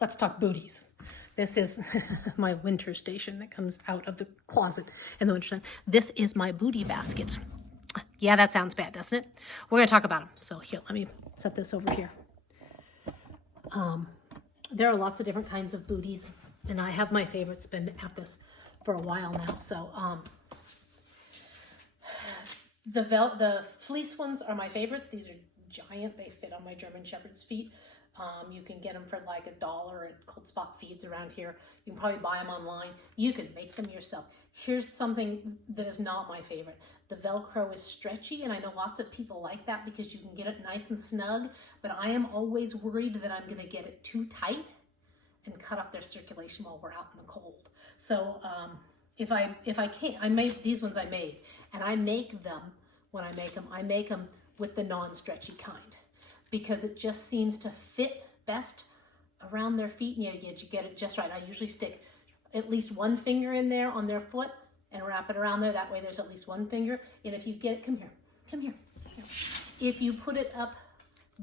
Let's talk booties. This is my winter station that comes out of the closet in the wintertime. This is my booty basket. Yeah, that sounds bad, doesn't it? We're gonna talk about them. So here, let me set this over here. There are lots of different kinds of booties, and I have my favorites. Been at this for a while now. So the fleece ones are my favorites. These are giant. They fit on my German Shepherd's feet. You can get them for like $1 at Cold Spot Feeds around here. You can probably buy them online. You can make them yourself. Here's something that is not my favorite. The Velcro is stretchy, and I know lots of people like that because you can get it nice and snug, but I am always worried that I'm gonna get it too tight and cut off their circulation while we're out in the cold. So if I can't, I made these ones and I make them, when I make them with the non-stretchy kind, because it just seems to fit best around their feet, and you get it just right. I usually stick at least one finger in there on their foot and wrap it around there. That way there's at least one finger. And if you get it, come here. If you put it up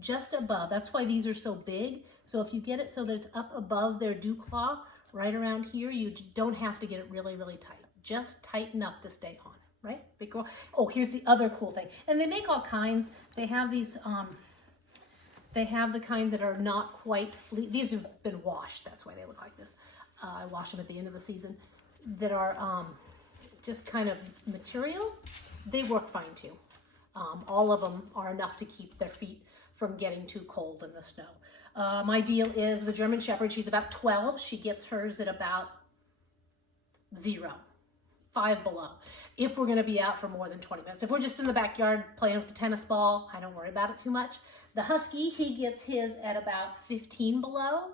just above, that's why these are so big. So if you get it so that it's up above their dew claw, right around here, you don't have to get it really, really tight. Just tight enough to stay on, right? Big girl. Oh, here's the other cool thing. And they make all kinds. They have these, they have the kind that are not quite fleece. These have been washed. That's why they look like this. I wash them at the end of the season. That are just kind of material. They work fine too. All of them are enough to keep their feet from getting too cold in the snow. My deal is the German Shepherd. She's about 12. She gets hers at about 0, 5 below. If we're going to be out for more than 20 minutes. If we're just in the backyard playing with the tennis ball, I don't worry about it too much. The Husky, he gets his at about 15 below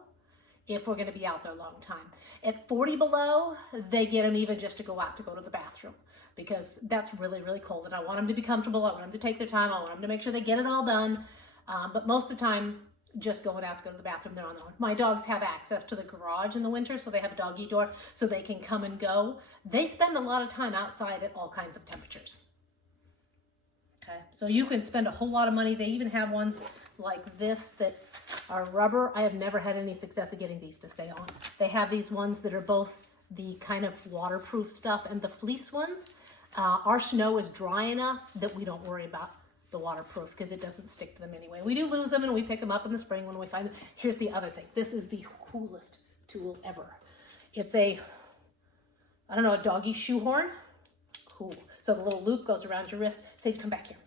if we're going to be out there a long time. At 40 below, they get them even just to go out to go to the bathroom, because that's really, really cold. And I want them to be comfortable. I want them to take their time. I want them to make sure they get it all done. But most of the time, just going out to go to the bathroom, they're on their own. My dogs have access to the garage in the winter, so they have a doggy door so they can come and go. They spend a lot of time outside at all kinds of temperatures. Okay, so you can spend a whole lot of money. They even have ones like this that are rubber. I have never had any success at getting these to stay on. They have these ones that are both the kind of waterproof stuff and the fleece ones. Our snow is dry enough that we don't worry about the waterproof because it doesn't stick to them anyway. We do lose them and we pick them up in the spring when we find them. Here's the other thing. This is the coolest tool ever. It's a, I don't know, a doggy shoehorn. Cool. So the little loop goes around your wrist. Sage, come back here.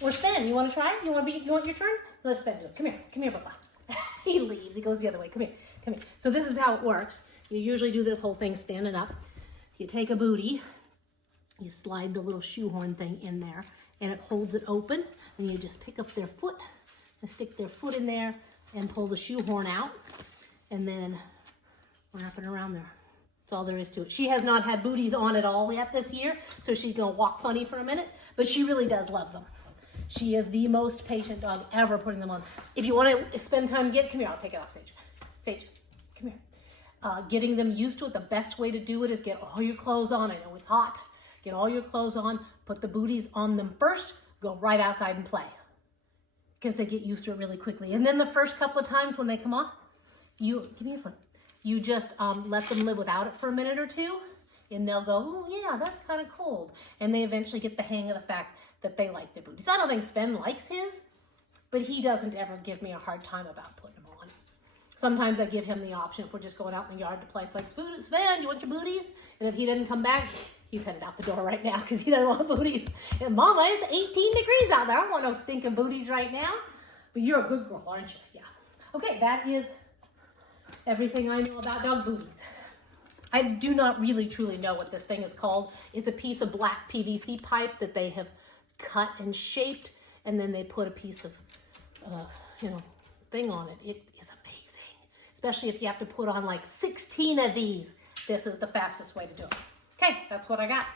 Or Sven, you want to try it? You want your turn? Let's Sven do it. Come here, Papa. He leaves. He goes the other way. Come here. So this is how it works. You usually do this whole thing standing up. You take a booty, you slide the little shoehorn thing in there, and it holds it open, and you just pick up their foot and stick their foot in there and pull the shoehorn out, and then wrap it around there. That's all there is to it. She has not had booties on at all yet this year, so she's gonna walk funny for a minute, but she really does love them. She is the most patient dog ever putting them on. If you want to spend time, come here, I'll take it off, Sage. Sage, come here. Getting them used to it, the best way to do it is get all your clothes on. I know it's hot. Get all your clothes on, put the booties on them first, go right outside and play, because they get used to it really quickly. And then the first couple of times when they come off, give me your foot. You just let them live without it for a minute or two, and they'll go, oh yeah, that's kind of cold. And they eventually get the hang of the fact that they like their booties. I don't think Sven likes his, but he doesn't ever give me a hard time about putting them on. Sometimes I give him the option if we're just going out in the yard to play. It's like, Sven, you want your booties? And if he doesn't come back, he's headed out the door right now because he doesn't want booties. And Mama, it's 18 degrees out there. I don't want no stinking booties right now. But you're a good girl, aren't you? Yeah. Okay, that is everything I know about dog booties. I do not really truly know what this thing is called. It's a piece of black PVC pipe that they have cut and shaped, and then they put a piece of, thing on it. It is amazing, especially if you have to put on like 16 of these. This is the fastest way to do it. Okay, that's what I got.